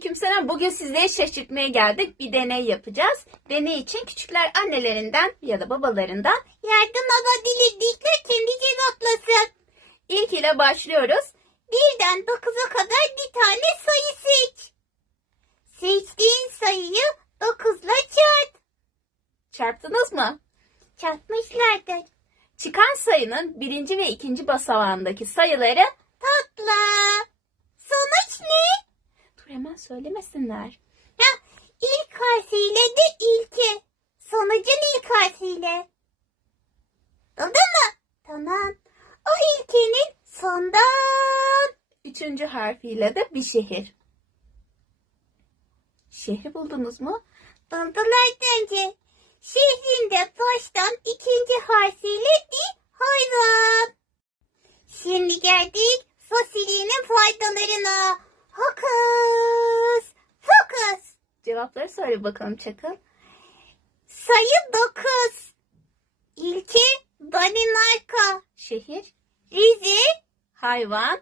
Aleykümselam. Bugün sizleri şaşırtmaya geldik. Bir deney yapacağız. Deney için küçükler annelerinden ya da babalarından Yardım alabildikler kendi cevaplasın. ilk ile başlıyoruz. Birden dokuza kadar bir tane sayı seç. Seçtiğin sayıyı dokuzla çarp. Çarptınız mı? Çarpmışlardır. Çıkan sayının birinci ve ikinci basamağındaki sayıları hemen söylemesinler. Ha, ilk harfiyle de ilki. Sonucun ilk harfiyle. Oldu mu? Tamam. O ilkinin sondan. Üçüncü harfiyle de bir şehir. Şehri buldunuz mu? Buldular önce. Şehrinde baştan ikinci harfiyle bir hayvan. Şimdi geldik fasulyinin faydalarına. Fokus. Cevapları söyle bakalım Çakıl. Sayı dokuz. İlki Danimarka. Şehir, Rize hayvan,